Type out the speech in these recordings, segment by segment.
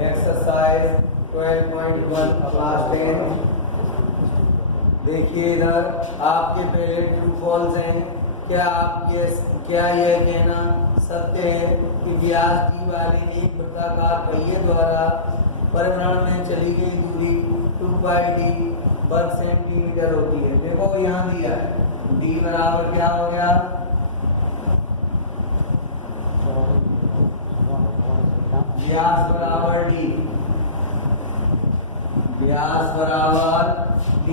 Exercise 12.1 class 10। देखिए इधर आपके पहले ट्रू फॉल्स हैं। क्या यह कहना सत्य है कि व्यास डी वाले एक वृत्ताकार पहिए द्वारा परिभ्रमण में चली गई दूरी 2πd वर्ग सेंटीमीटर होती है। देखो यहाँ दिया है d बराबर क्या हो गया, व्यास बराबर d, व्यास बराबर d,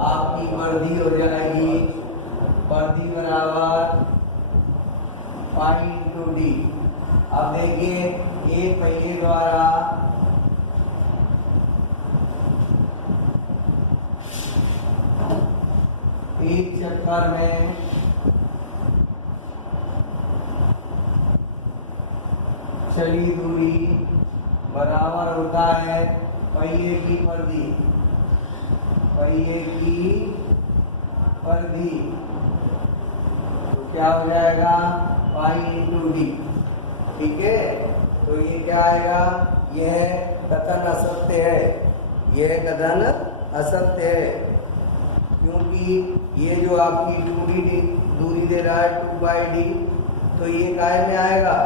आपकी परिधि हो जाएगी परिधि बराबर पाई इंटू डी। अब देखिए एक पहिए द्वारा एक चक्कर में चली दूरी बराबर होता है पहिए की परिधि, पहिए की परिधि। तो क्या हो जाएगा पाई इंटू डी। ठीक है, तो ये क्या आएगा, यह कथन असत्य है, यह कथन असत्य है क्योंकि ये जो आपकी दूरी दे रहा है 2πd, तो ये काय में आएगा,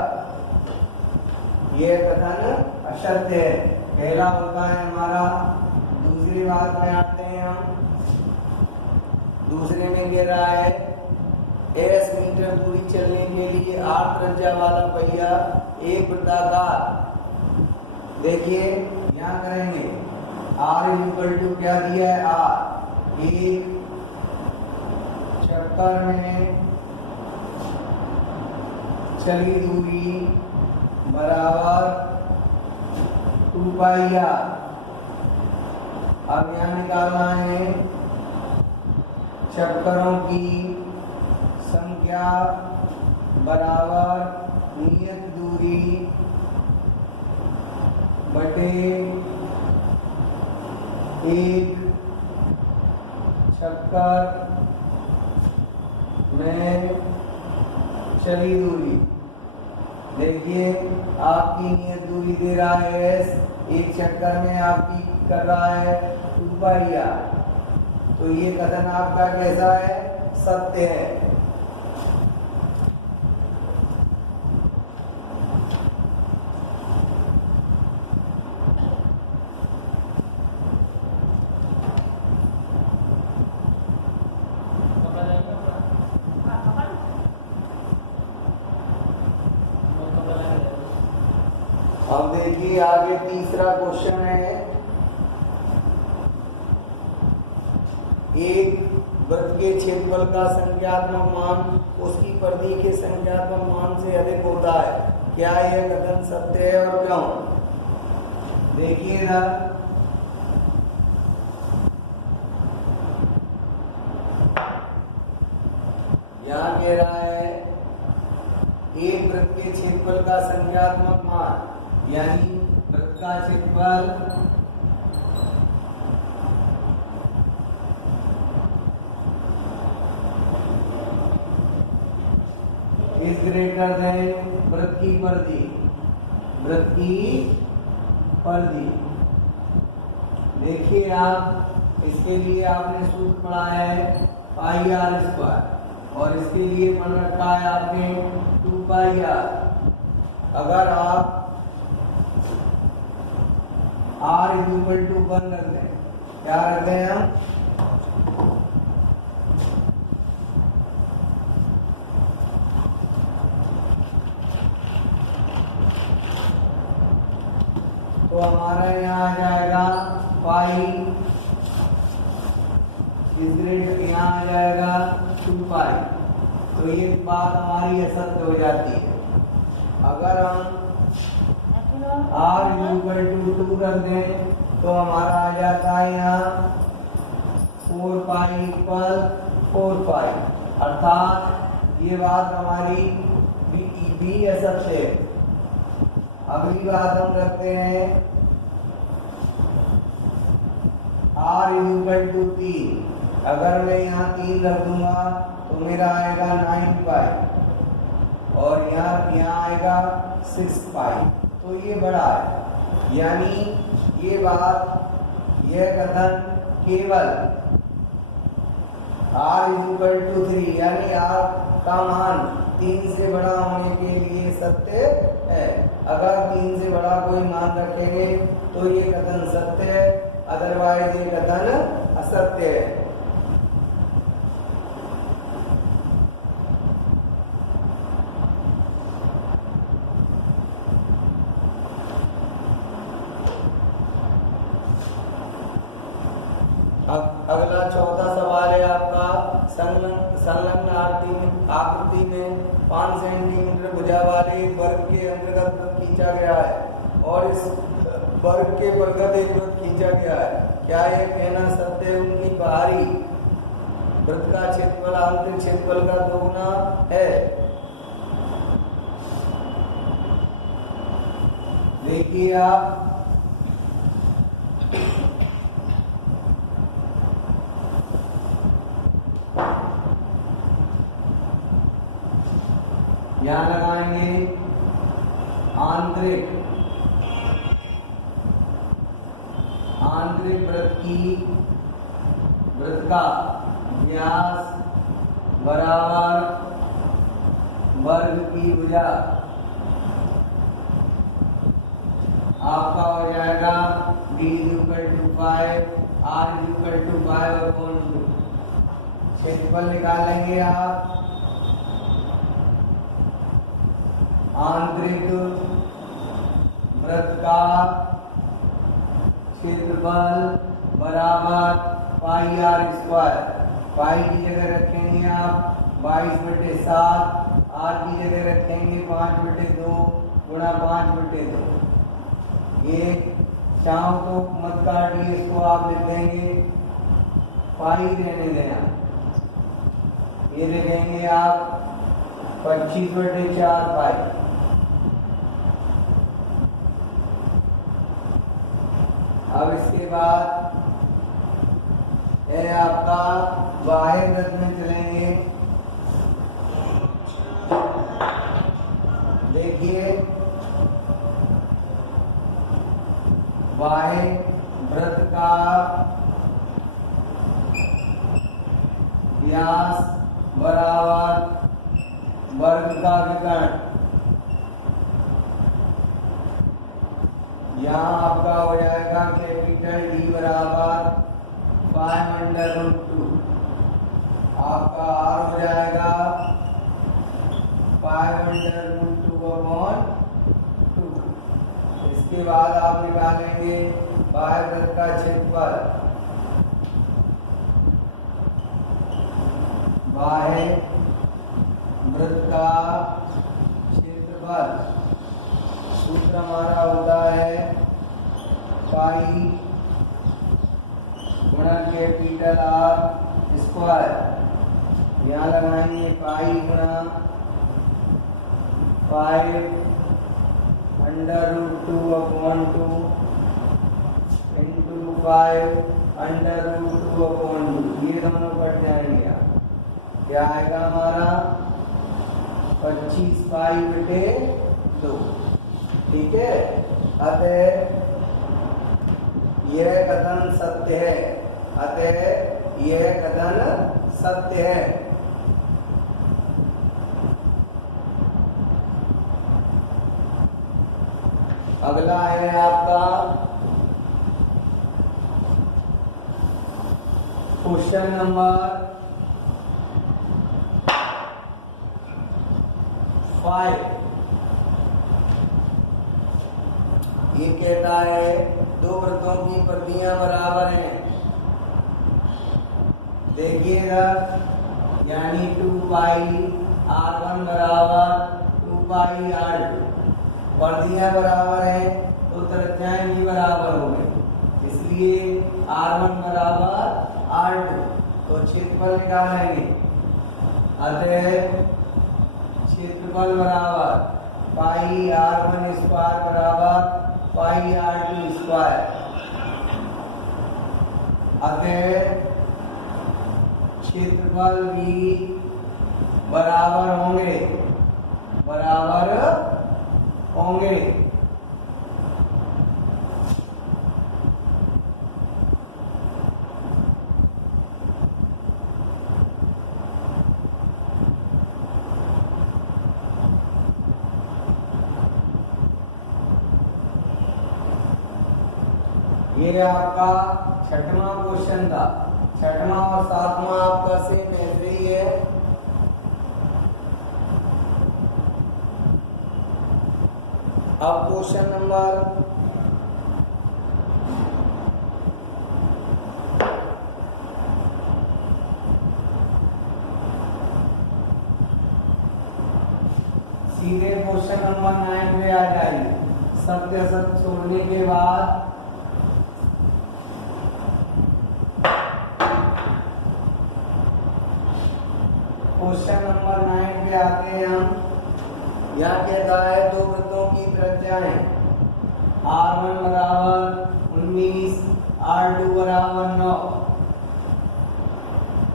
यह कथन असत्य है। पहला होता है हमारा। दूसरी बात में आते हैं हम। दूसरे में कह रहा है s मीटर दूरी चलने के लिए 8 त्रिज्या वाला पहिया एक वृत्ताकार। देखिए यहाँ करेंगे r क्या दिया है, r एक चक्कर में चली दूरी बराबर 2πr। अब यहाँ निकालना है चक्करों की संख्या बराबर नियत दूरी बटे एक चक्कर में चली दूरी। देखिए आपकी नियत दूरी दे रहा है s, एक चक्कर में आपकी कर रहा है 2πr। तो ये कथन आपका कैसा है, सत्य है। अब देखिए आगे तीसरा क्वेश्चन है। एक वृत्त के क्षेत्रफल का संख्यात्मक मान उसकी परिधि के संख्यात्मक मान से अधिक होता है। क्या यह कथन सत्य है और क्यों? देखिए ना, यहाँ कह रहा है एक वृत्त के क्षेत्रफल का संख्यात्मक मान, यानी वृत्त का क्षेत्रफल इज ग्रेटर देन वृत्त की परिधि, वृत्त की परिधि। देखिए आप इसके लिए आपने सूत्र पढ़ा है πr², और इसके लिए पढ़ रखा है आपने 2πr। अगर आप r = 1 रख दें, क्या रख दें हम, तो हमारा यहाँ आ जाएगा पाई, यहाँ आ जाएगा 2π। तो ये बात हमारी असत्य हो जाती है। अगर हम r = 2 रख दें तो हमारा आ जाता है यहाँ 4π = 4π, अर्थात ये बात हमारी भी असत्य है। अगली बात हम रखते हैं r = 3। अगर मैं यहाँ 3 रख दूंगा तो मेरा आएगा 9π, और यहाँ आएगा 6π। तो ये बड़ा है। यानी ये बात, यह कथन केवल r=3 यानी r का मान 3 से बड़ा होने के लिए सत्य है। अगर 3 से बड़ा कोई मान रखेंगे तो ये कथन सत्य है, अदरवाइज ये कथन असत्य है। अगला चौथा सवाल है आपका, संलग्न आकृति में 5 सेंटीमीटर भुजा वाले एक वर्ग के अंतर्गत वृत्त खींचा गया है और इस वर्ग के बरगद एक वृत्त खींचा गया है। क्या यह कहना सत्य है उनकी बाहरी वृत्त का क्षेत्रफल आंतरिक क्षेत्रफल का दोगुना है? देखिए आप, यहाँ लगाएंगे आंतरिक वृत्त का व्यास बराबर वर्ग की भुजा आपका हो जाएगा d=5 r=5/2। क्षेत्रफल निकालेंगे आप, आंतरिक वृत्त का क्षेत्रफल बराबर πr²। पाई की जगह रखेंगे आप 22/7, r की जगह रखेंगे 5/2 गुणा 5/2। ये चाव को मत काटिए, इसको आप लिख देंगे पाई रहने देना। ये लिखेंगे आप 25/4 पाई। अब इसके बाद है आपका बाह्य वृत्त में चलेंगे। देखिए बाह्य वृत्त का व्यास बराबर वर्ग का विकर्ण। यहाँ आपका हो जाएगा कैपिटल D बराबर 5√2। आपका R हो जाएगा 5√2/2। इसके बाद आप निकालेंगे बाह्य वृत्त का क्षेत्रफल। बाह्य वृत्त का क्षेत्रफल सूत्र हमारा होता है पाई गुणा कैपिटल R²। यहाँ लगाएंगे पाई गुणा 5√2/2 इंटू 5√2/2। ये दोनों कट जाएंगे। क्या आएगा हमारा 25 π/2। ठीक है, अतः यह कथन सत्य है। अतः यह कथन सत्य है। अगला है आपका क्वेश्चन नंबर 5। ये कहता है दो वृत्तों की परिधियां बराबर हैं। देखिएगा, यानी 2πr1 बराबर 2πr2। परिधियां बराबर हैं तो त्रिज्याएं भी बराबर हो गई, इसलिए r1 बराबर r2। तो क्षेत्रफल निकालेंगे। अतः क्षेत्रफल बराबर πr1² बराबर πr2²। अतः क्षेत्रफल भी बराबर होंगे। ये आपका छठवां क्वेश्चन था। छठवां और सातवां आपका सेम ऐसे ही है। अब क्वेश्चन नंबर सीधे क्वेश्चन नंबर 9 पे आ जाइए। सत्य असत्य छोड़ने के बाद क्वेश्चन नंबर 9 पे आते हैं हम। यहाँ कहता है दो वृत्तों की त्रिज्याएं R1 बराबर 19, R2 बराबर 9।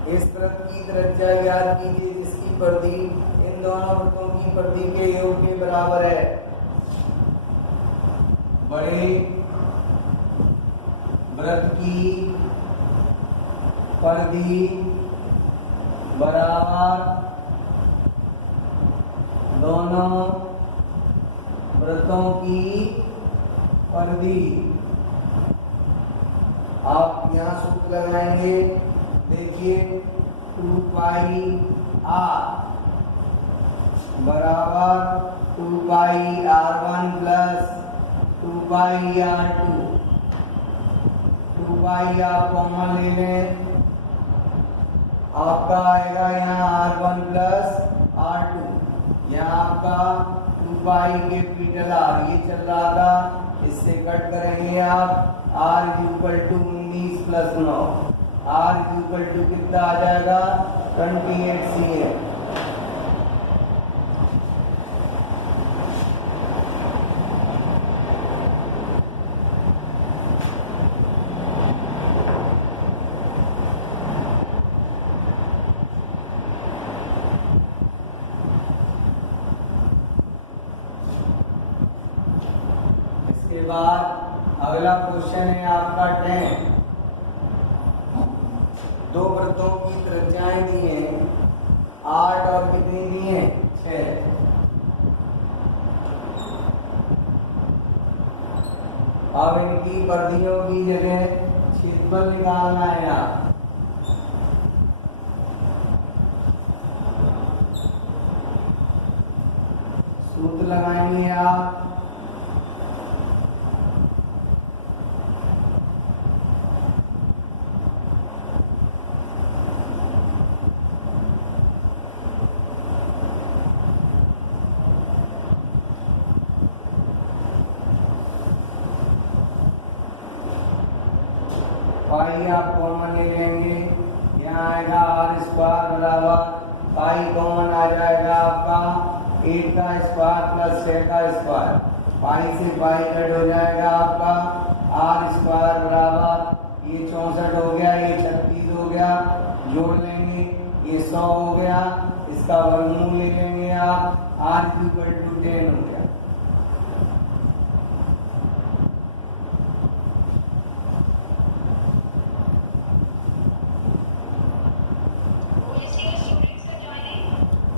इस वृत्त की त्रिज्या ज्ञात कीजिए जिसकी परिधि इन दोनों वृत्तों की परिधि के योग के बराबर है। बड़े वृत्त की परिधि बराबर दोनों वृत्तों की परिधि। आप यहाँ सूत्र लगाएंगे। देखिए 2 पाई r बराबर 2 पाई r1 प्लस 2 पाई r2। 2 पाई आप कॉमन ले लें, आपका आएगा यहाँ r1 प्लस r2। यहाँ आपका 2 पाई कैपिटल R ये चल रहा था, इससे कट करेंगे आप। r equal to 19 plus 9, r equal to कितना आ जाएगा 28 cm। इसके बाद अगला क्वेश्चन है आपका 10। दो वृत्तों की त्रिज्याएं दी हैं 8 और कितनी दी हैं 6। अब इनकी परिधियों की जगह क्षेत्रफल निकालना है। आप सूत्र लगाएंगे। आप पाई आप कॉमन ले लेंगे। यहाँ आएगा r स्क्वायर बराबर पाई कॉमन आ जाएगा आपका 8 का स्क्वायर प्लस 6 का स्क्वायर। पाई से पाई कट हो जाएगा आपका r स्क्वायर बराबर ये 64 हो गया, ये 36 हो गया, जोड़ लेंगे ये 100 हो गया, इसका वर्गमूल ले लेंगे आप, r इक्वल टू 10 हो गया।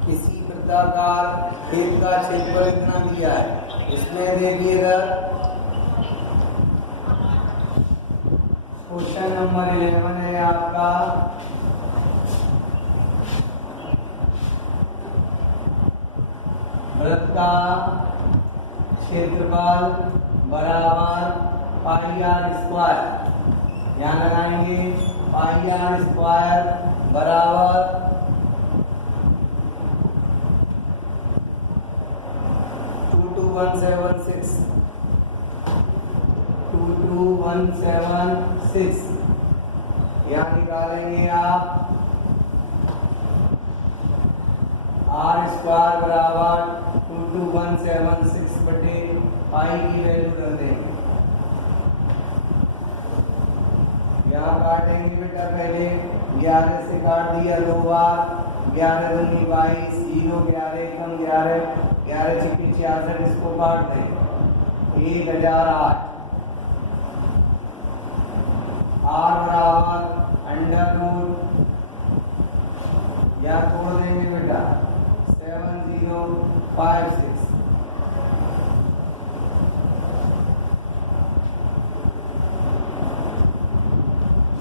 किसी वृत्ताकार खेत का क्षेत्रफल इतना दिया है, इसमें देखिएगा क्वेश्चन नंबर 11 है आपका। वृत्त का क्षेत्रफल बराबर पाई आर स्क्वायर। यहाँ लगाएंगे पाई आर स्क्वायर बराबर 22176 यहाँ निकालेंगे आप आर स्क्वायर बराबर 22176 बटे पाई की वैल्यू कर देंगे। यहाँ काटेंगे बेटा, पहले 11 से काट दिया 2 बार, 11 दूनी 22, 0 11 कम 11, 11 छिपी 66, इसको काट दें 1008। आर बराबर अंडर रूट, या तोड़ देंगे बेटा 7056।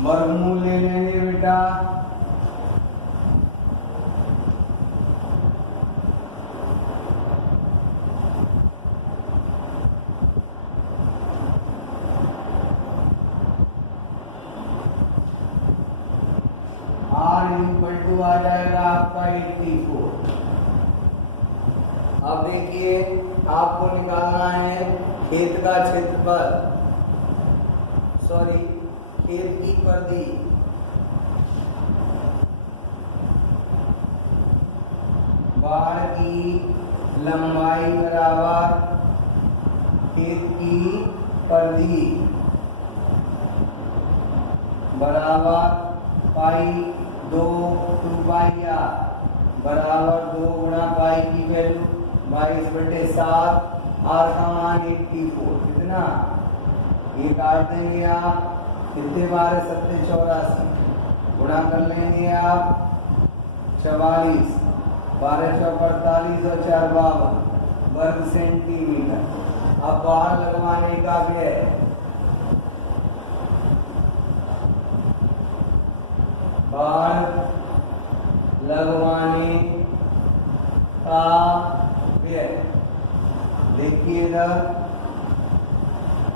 वर्गमूल ले लेंगे बेटा। आ जाएगा आपका 84। अब देखिए आपको निकालना है खेत का क्षेत्रफल, सॉरी खेत की परिधि। बाढ़ की लंबाई बराबर खेत की परिधि बराबर पाई 2 2 बराबर 2 गुणा पाई की वैल्यू 22/7, आर का मान 84। कितना ये काट देंगे आप, कितने बार है 7 84, गुणा कर लेंगे आप 44, 12 × 4 = 4 52 वर्ग सेंटीमीटर। अब बाढ़ लगवाने का व्यय, बाढ़ लगवाने का व्यय देखिएगा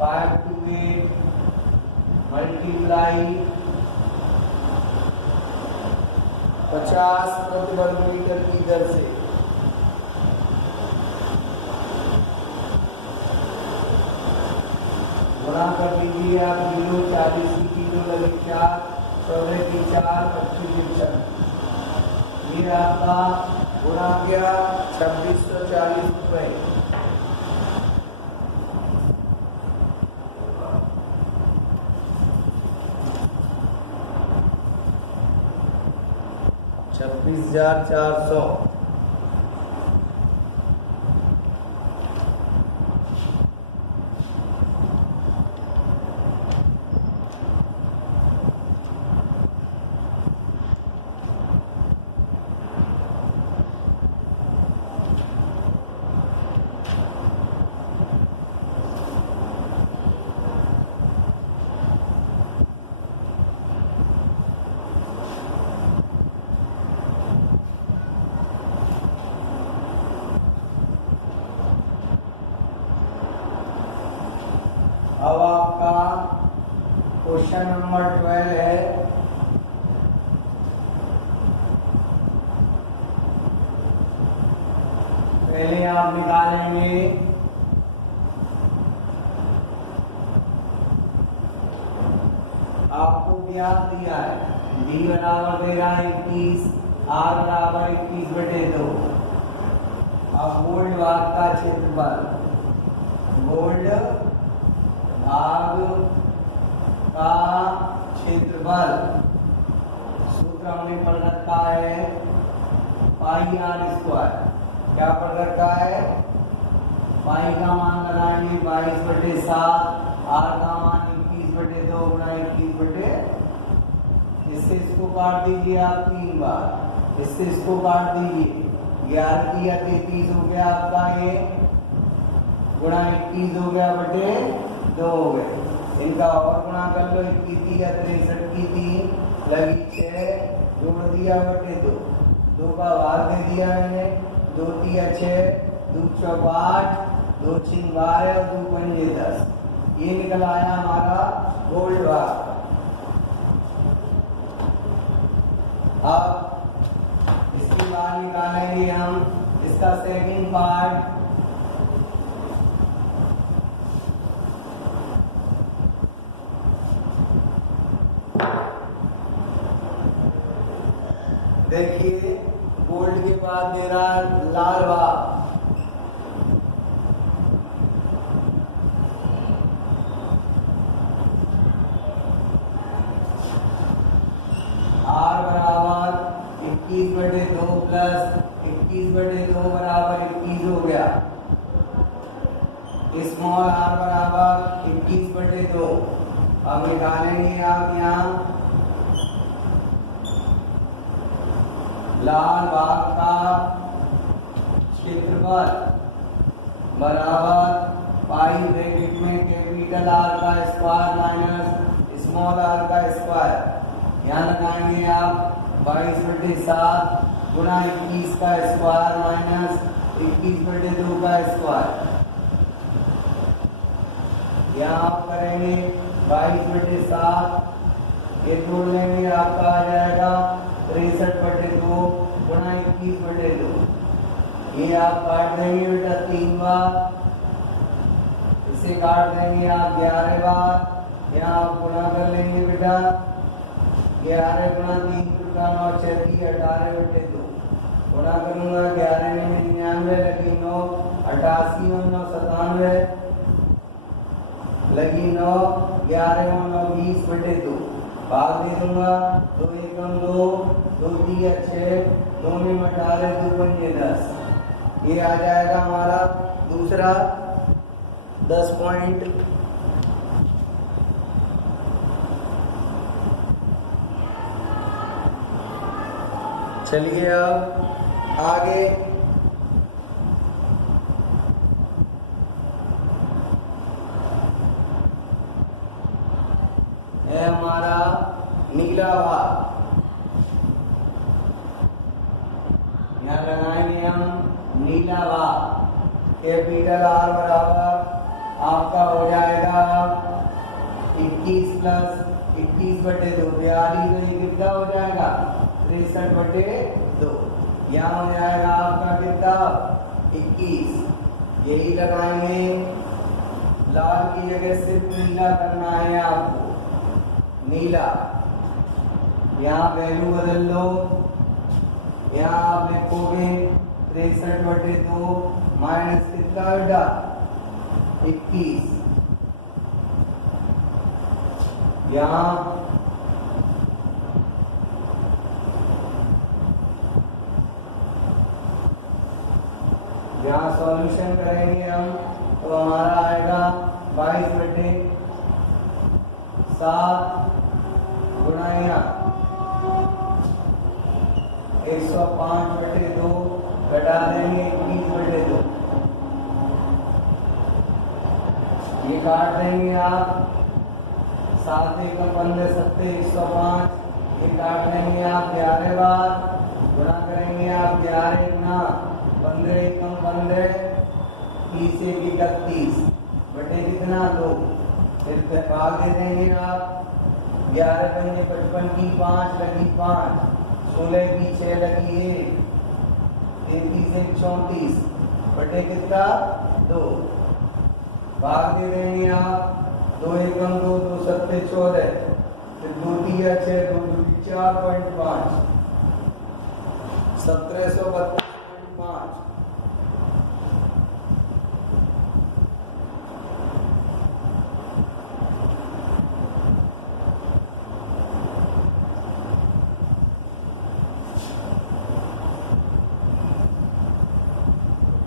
5 to 8 मल्टीप्लाई 50 प्रति वर्ग मीटर की दर से गुणा कर दीजिए आप। 0 40 की किलो लगे 4, 14 की 4, 25 की 6, ये आपका गुणा किया 2640 रुपए। ₹26,400। अब आपका क्वेश्चन नंबर 12 है। पहले आप निकालेंगे आपको ज्ञात दिया है d बराबर दे रहा है 21, r बराबर 21/2। अब गोल्ड भाग का क्षेत्रफल, गोल्ड भाग का क्षेत्रफल सूत्र हमने पढ़ रखा है पाई r स्क्वायर। क्या पढ़ रखा है? पाई का मान लगाएंगे 22/7, r का मान 21/2 गुणा 21/। इससे इसको काट दीजिए आप 3 बार, इससे इसको काट दीजिए 11 या 33 हो गया आपका, ये गुणा 21 हो गया बटे 2 हो गए। इनका और गुणा कर लो, 21 या 63 की 3 लगी 6, जोड़ दिया बटे 2, 2 का भाग दे दिया मैंने, 2 3 6, 2 4 8, 2 6 12 और 2 5 10। ये निकल आया हमारा गोल्ड भाग। अब इसके बाद निकालेंगे हम इसका सेकंड पार्ट। देखिए गोल्ड के बाद दे रहा है लाल भाग। R बराबर 21/2 प्लस 21/2 बराबर 21 हो गया। स्मॉल r बराबर 21/2। अब निकालेंगे आप यहाँ लाल भाग का क्षेत्रफल बराबर पाई ब्रैकेट में कैपिटल R का स्क्वायर माइनस स्मॉल आर का स्क्वायर। यहाँ लगाएंगे आप 22/7 गुणा 21 का स्क्वायर माइनस 21/2 का स्क्वायर। यहाँ आप करेंगे 22/7, ये जोड़ लेंगे, आपका आ जाएगा 63/2 गुणा 21/2। ये आप काट देंगे बेटा 3 बार, इसे काट देंगे आप 11 बार। यहाँ आप गुणा कर लेंगे बेटा 11 गुणा 3 का 9 6 18/2 गुणा करूंगा 11 में 99 लगी 9 88 और 9 97 लगी 9 11 और 9 20/2 भाग दे दूंगा 2 एकम 2 2 3 6 2 में 18 2 पंजे 10। ये आ जाएगा हमारा दूसरा 10 पॉइंट। चलिए अब आगे है हमारा नीला भाग। यहाँ लगाएंगे हम नीला भाग। कैपिटल आर बराबर आपका हो जाएगा 21 प्लस 21/2 42। तो ये कितना हो जाएगा 63/2। यहाँ हो जाएगा आपका कितना 21। यही लगाएंगे, लाल की जगह सिर्फ नीला करना है आपको, नीला। यहाँ वैल्यू बदल लो, यहाँ आप लिखोगे 63/2 माइनस कितना बेटा 21। यहाँ सॉल्यूशन करेंगे हम तो हमारा आएगा 22/7 गुणा 105/2 घटा देंगे 21/2। ये काट देंगे आप 7 एकम 15 7 105। ये काट देंगे आप 11 बार, गुणा करेंगे आप 11 गुणा 15 एकम 15 30 1 31 बटे कितना 2। फिर भाग दे देंगे आप 11 पंजे 55 की 5 लगी 5 16 की 6 लगी 1 33 1 34 बटे कितना 2। भाग दे देंगे आप 2 एकम 2 2 7 14 फिर 2 3 6 2 2 4.5 1732.5।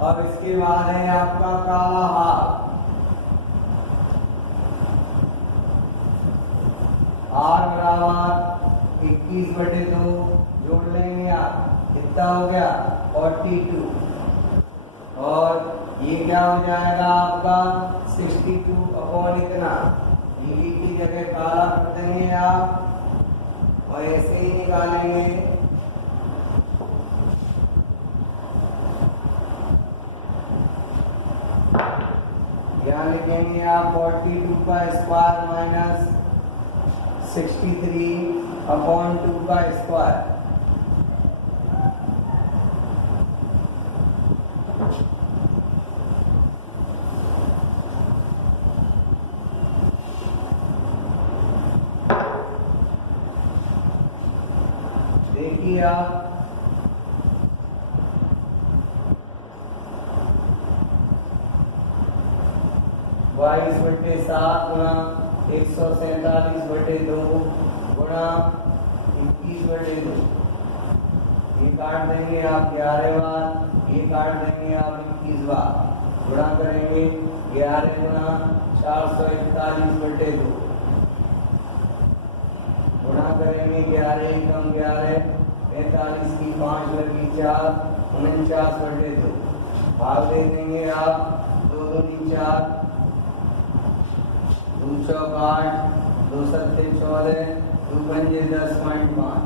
अब इसके बाद है आपका काला भाग। आर बराबर 21/2 जोड़ लेंगे आप, कितना हो गया 42। और ये क्या हो जाएगा आपका 62 इतना। नीली की जगह काला कर देंगे आप और ऐसे ही निकालेंगे। यहाँ लिखेंगे आप 42 का स्क्वायर माइनस 63/2 का स्क्वायर। देखिए आप 22/7 गुणा 147/2 गुणा 21/2। ये काट देंगे आप 11 बार, ये काट देंगे आप 21 बार, गुणा करेंगे 11 गुणा 441/2 गुणा करेंगे 11 एकम 11 45 की 5 लगी 4 49/2। भाग दे देंगे आप 2 2 4 2 चौक 8 दो सत्ते 14, दो पंजे 10.5,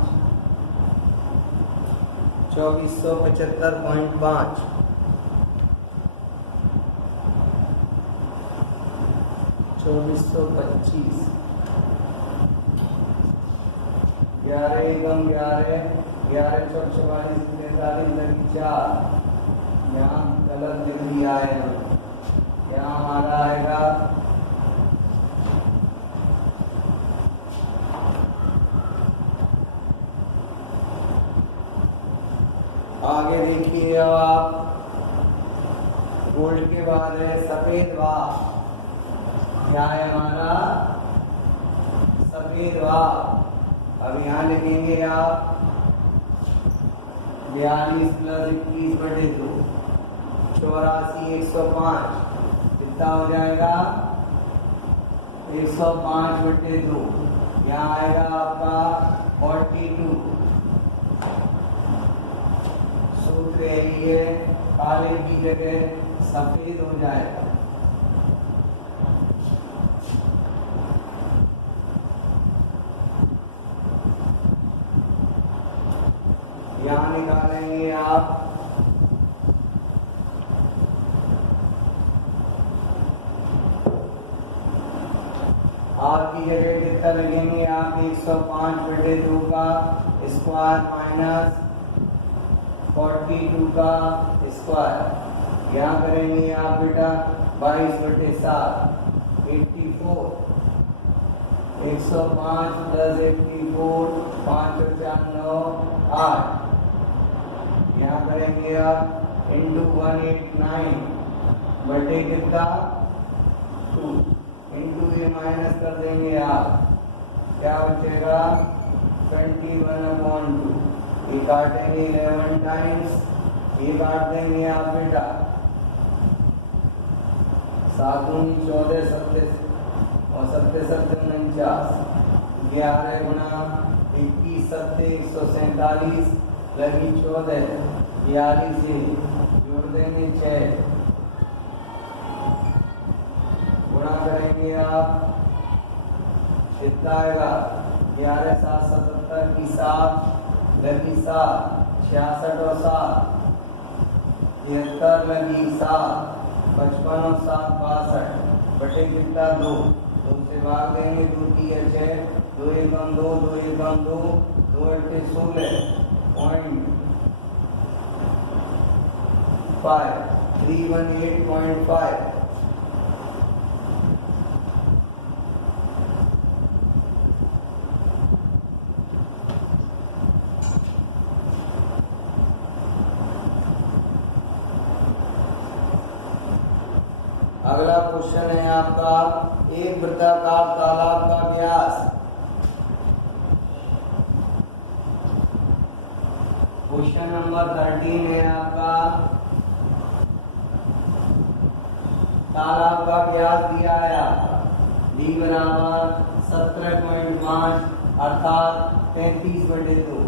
2475.5, 2425, 11 एकम 11, 11 चौक 44, 43 लगी 4। यहाँ गलत लिख दिया है, यहाँ हमारा आएगा आगे देखिए। अब आप गोल्ड के बाद है सफेद वाह। क्या है हमारा सफेद वाह। अब यहाँ लिखेंगे आप 42 + 21/2, 84 105, कितना हो जाएगा 105/2। यहाँ आएगा आपका 42। सूत्र यही है, काले की जगह सफेद हो जाएगा। यहाँ निकालेंगे आप आपकी जगह कितना लगेंगे आप 105/2 का स्क्वायर माइनस 42 का स्क्वायर। यहाँ करेंगे आप बेटा 22/7, 84, 105 + 84, 5 और 4 9 8। यहाँ करेंगे आप इंटू 189 बटे कितना 2, इंटू ये माइनस कर देंगे आप, क्या बचेगा 21/2। ये काटेंगे 11 टाइम्स, ये काट देंगे आप बेटा 7 दूनी 14, 27 और 7 49, 11 गुणा 21 7 147 लगी 14, 42 से जोड़ देंगे 6, गुणा करेंगे आप कितना आएगा 11 7 77 की 7 लगी 7, 66 और 7 73 लगी 7, 55 और 7 62 बटे कितना 2, 2 से भाग देंगे 2 3 6, 2 एकम 2, 2 एकम 2, 2 8 16.5 318.5। अगला क्वेश्चन है आपका एक वृत्ताकार तालाब का व्यास। क्वेश्चन नंबर 13 है आपका तालाब का व्यास दिया है आपका d बराबर 17.5 अर्थात 33/2,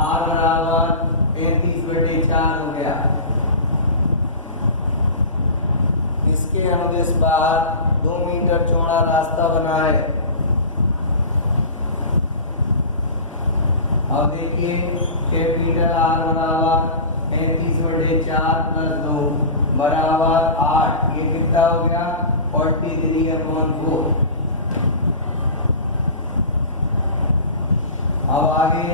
r बराबर 33/4 हो गया। इसके अनुदेश बाहर 2 मीटर चौड़ा रास्ता बना है। अब देखिए कैपिटल R बराबर 33/4 + 2 बराबर 8, ये कितना हो गया 43/4। अब आगे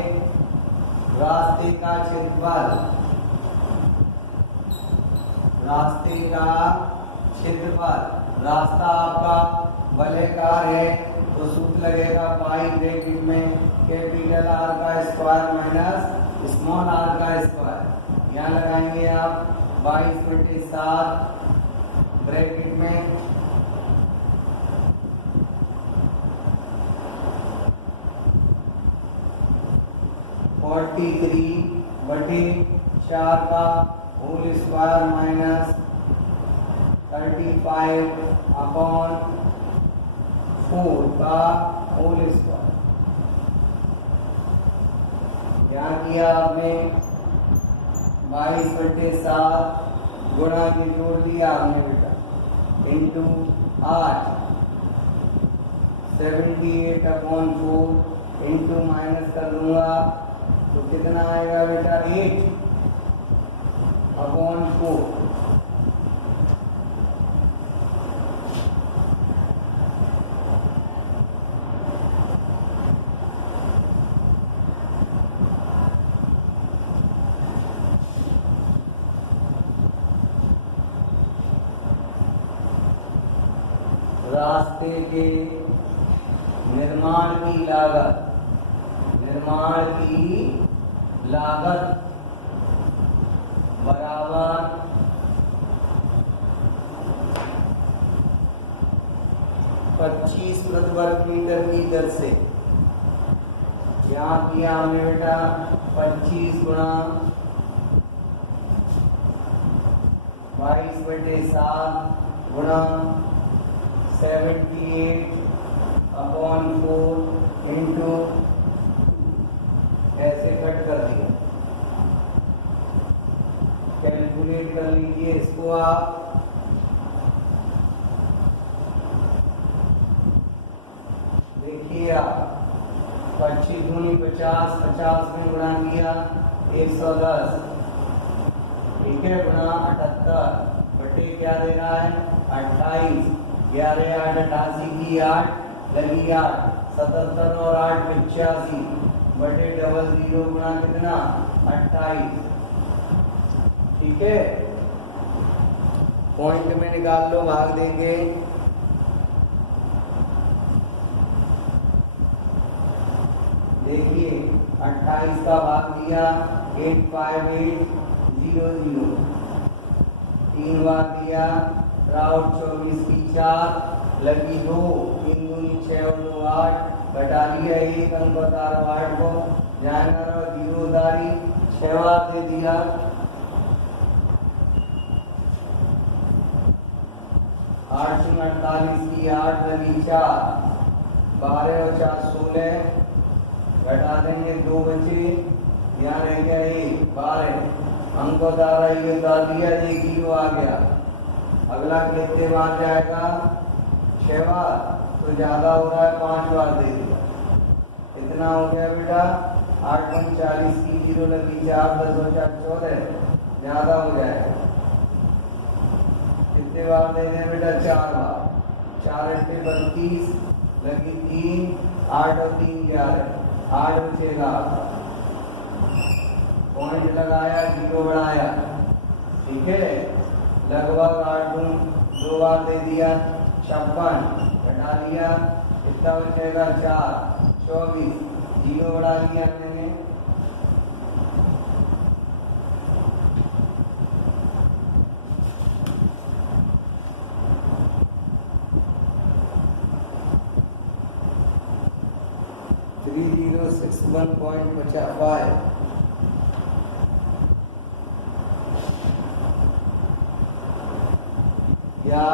रास्ते का क्षेत्रफल, रास्ते का क्षेत्रफल, रास्ता आपका वलयाकार है तो सूत्र लगेगा पाई ब्रैकेट में कैपिटल R का स्क्वायर माइनस स्मॉल r का स्क्वायर। यहाँ लगाएंगे आप 22/7 ब्रैकेट में 43/4 का होल स्क्वायर माइनस 35/4 का होल स्क्वायर। क्या किया आपने 22/7 गुणा के जोड़ दिया हमने बेटा इंटू 8 78/4 इंटू माइनस कर दूंगा तो कितना आएगा बेटा 8/4। रास्ते के निर्माण की लागत बराबर 25 प्रति वर्ग मीटर की दर से। यहाँ किया हमने बेटा 25 गुणा 22/7 गुणा 78/4 इंटू ऐसे कट कर दिया। कैलकुलेट कर लीजिए इसको आप। देखिए आप 25 दूनी 50, 50 में गुणा किया 110, ठीक है, गुणा 78 बटे क्या दे रहा है 28, 11 8 88 की 8 लगी 8, 77 और 8 85 बटे 00 गुणा कितना 28, ठीक है। पॉइंट में निकाल लो, भाग देंगे। देखिए 28 का भाग दिया 85800, 3 बार दिया राउट 24 की 4 लगी 2, 3 दूनी 6 और 2 8 घटा लिया 1 अंक बता रहा 8 को जाना रहा 0 उधारी 6 बार दे दिया। आठ 48 की 8 लगी 4, 12 और 4 16 घटा देंगे 2 बचे, यहाँ रह गया 1 12 अंक उतारा ये उतार दिया 1 0 आ गया। अगला कितने बार जाएगा 6 बार, तो ज्यादा हो रहा है 5 बार दे दिया। कितना हो गया बेटा 8 40 की 0 लगी 4 10 और 4 14 ज्यादा हो जाएगा। कितने बार देंगे बेटा 4 बार, 4 8 32 लगी 3 8 और 3 11 8 बचेगा। पॉइंट लगाया 0 बढ़ाया, ठीक है, लगभग 8 2 बार दे दिया 56 घटा लिया कितना बचेगा 4 24 0 बढ़ा लिया मैंने। $3061.55 या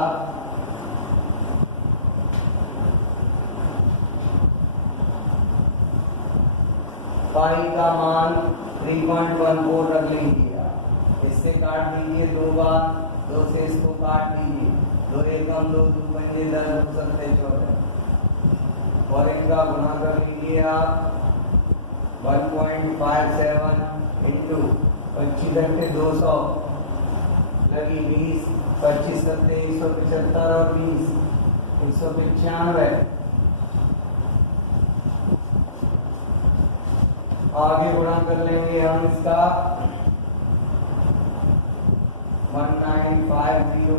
पाई का मान 3.14 रख लीजिए। इससे काट दीजिए 2 बार, 2 से इसको काट दीजिए, 2 एकम 2 2 पंजे 10 7 14 और इनका गुणा कर लीजिए आप 1.57 इंटू 25 घंटे 200 लगी 20 25 सत्ते 175 और 20 195। आगे गुणा कर लेंगे हम इसका 1950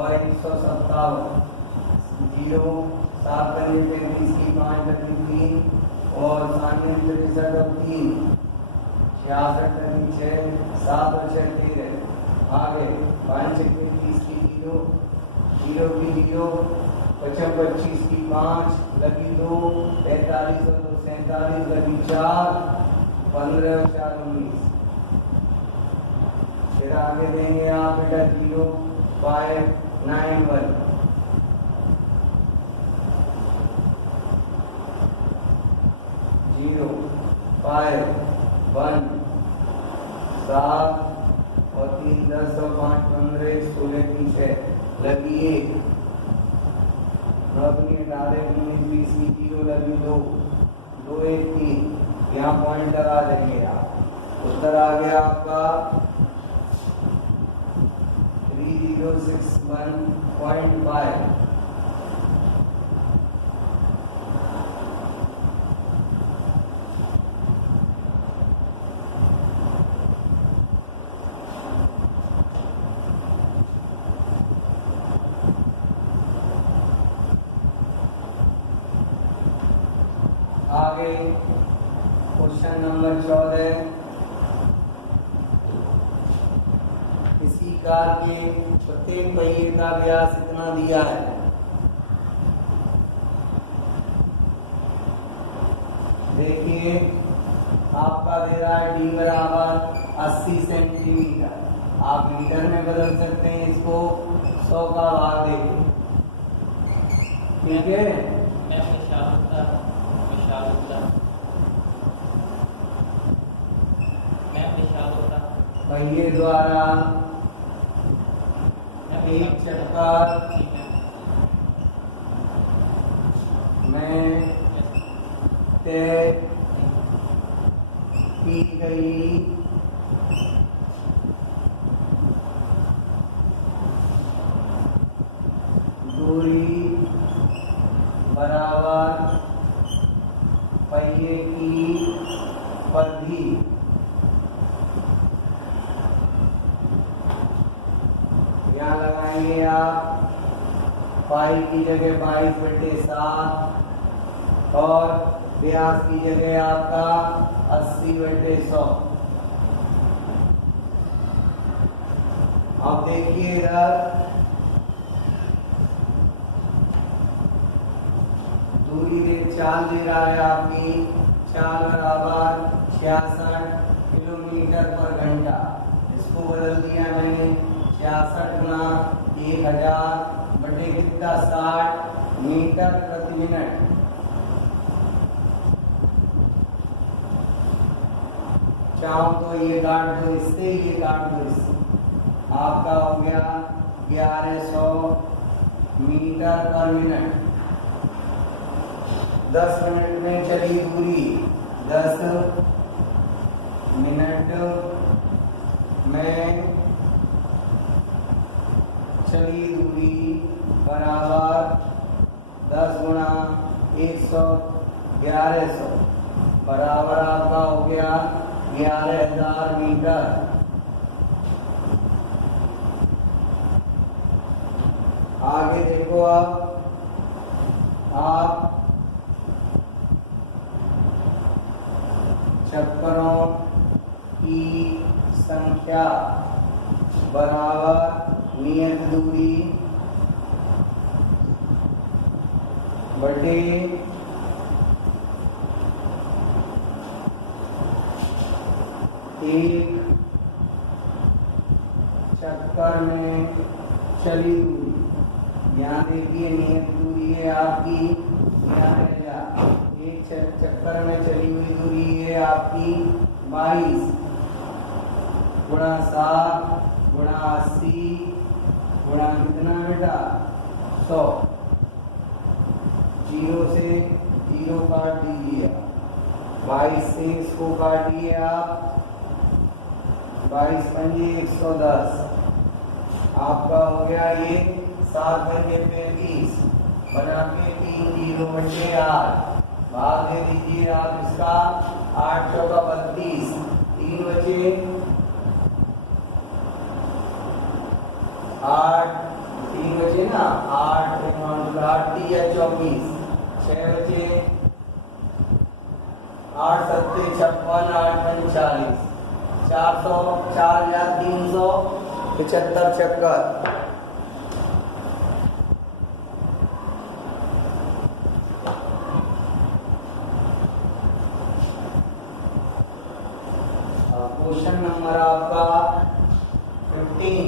और 157 0 7 बने 35 की 5 लगी 3 और 63 और 3 66 लगी 6 7 और 6 13 आगे 5 6 30 की 0 0 की 0 25 की 5 लगी 2 45 और 2 47 लगी 4 15 और 4 19। फिर आगे देंगे आप बेटा 0 5 9 1 0 5 1 7 और 3 10 और 5 15 16 की 6 लगी 1 अपनी हटा दे 0 लगी 2 2 1 3 यहाँ पॉइंट लगा देंगे आप। उत्तर आ गया आपका 3061.5। आगे क्वेश्चन नंबर 14। इसी कार के प्रत्येक पहिए का व्यास इतना दिया है। देखिए आपका दे रहा है डी बराबर 80 सेंटीमीटर। आप मीटर में बदल सकते हैं इसको, 100 का भाग देंगे। ठीक है, पहिए द्वारा एक चक्कर में तय की गई दूरी बराबर पहिए की परिधि। यहाँ लगाएंगे आप पाई की जगह 22/7 और व्यास की जगह आपका 80/100। अब देखिए इधर दूरी चाल दे रहा है आपकी, चाल बराबर 66 किलोमीटर पर घंटा। इसको बदल दिया मैंने 66 गुना 1000 बटे कितना 60 मीटर प्रति मिनट। चाहो तो ये काट दो इससे, ये काट दो इससे, आपका हो गया 1100 मीटर पर मिनट। 10 मिनट में चली दूरी, 10 मिनट में चली दूरी बराबर 10 गुना 100 1100 बराबर आपका हो गया 11,000 मीटर। आगे देखो आप चक्करों की संख्या बराबर नियत दूरी बटे एक चक्कर में चली दूरी। यहाँ देखिए नियत दूरी है आपकी 11,000। एक चक्कर में चली हुई दूरी है आपकी 22 गुणा 7 गुणा 80 गुणा कितना बेटा 100। 0 से 0 काट दीजिए, 22 से इसको काटिए आप, 22 पंजे 110। आपका हो गया ये 7 पंजे 35 बना के 3 0 बटे 8 भाग दे दीजिए आप इसका 8 चौका 32 3 बचे 8 3 बचे ना 8 8 या 24 6 बचे 8 7 56 8 40 4,375 चक्कर। क्वेश्चन नंबर आपका 15।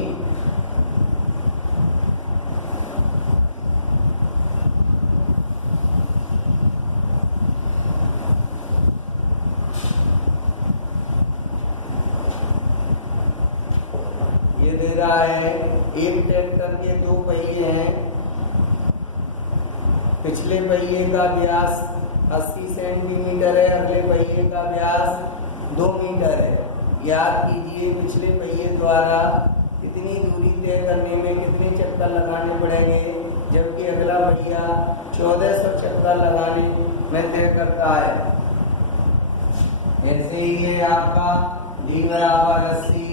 ये दे रहा है एक ट्रैक्टर के 2 पहिए हैं, पिछले पहिए का व्यास 80 सेंटीमीटर है, अगले पहिए का व्यास 2 मीटर है। याद कीजिए पिछले पहिए द्वारा कितनी दूरी तय करने में कितने चक्कर लगाने पड़ेंगे, जबकि अगला पहिया 1400 चक्कर लगाने में तय करता है। ऐसे ही है आपका D बराबर 80,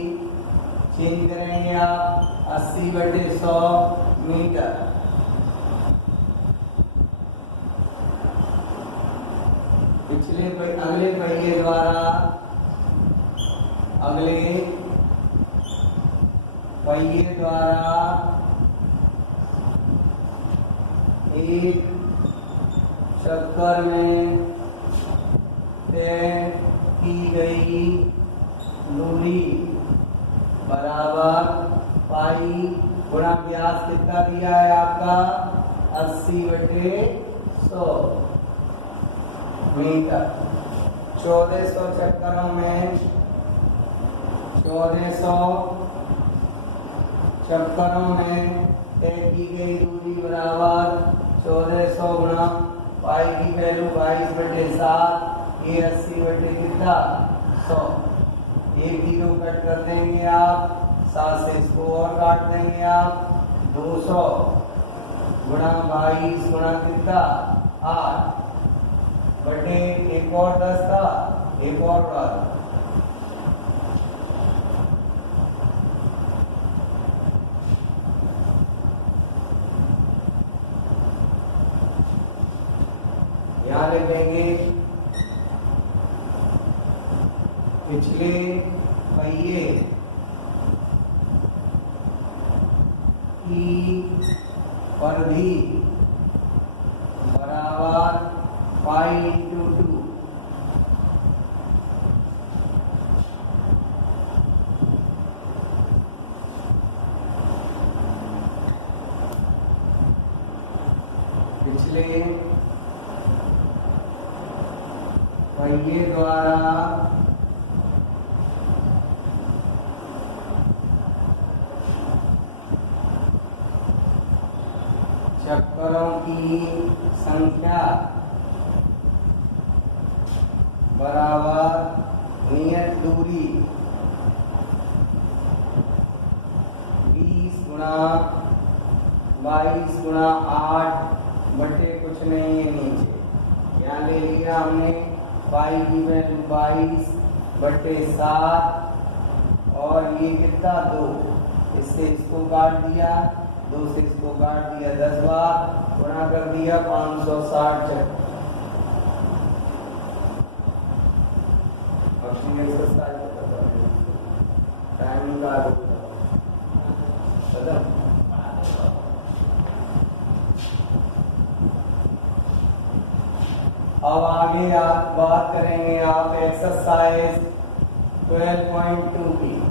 चेंज करेंगे आप 80/100 मीटर। अगले पहिए द्वारा एक चक्कर में तय की गई दूरी बराबर पाई गुणा व्यास कितना दिया है आपका 80/100 मीटर। 1400 चक्करों में 1400 चक्करों में तय की गई दूरी बराबर 1400 गुणा पाई की वैल्यू 22/7, ये 80 कितना 100। एक जीरो कट कर देंगे आप, 7 से इसको और काट देंगे आप, 200 गुणा 22 गुणा कितना 8 बटे एक और 10 था, एक और 12। यहाँ लिखेंगे पिछले पहिए की परिधि बराबर पाई इंटू 2। पिछले पहिए द्वारा चक्करों की संख्या बराबर नियत दूरी 20 गुणा 22 गुणा 8 बटे कुछ नहीं है नीचे। यहाँ ले लिया हमने पाई की वैल्यू 22/7 और ये कितना 2, इससे इसको काट दिया, 2 से इसको काट दिया 10 बार, गुणा कर दिया 560 चक्कर। टाइम का अब आगे आप बात करेंगे आप एक्सरसाइज 12.2 की।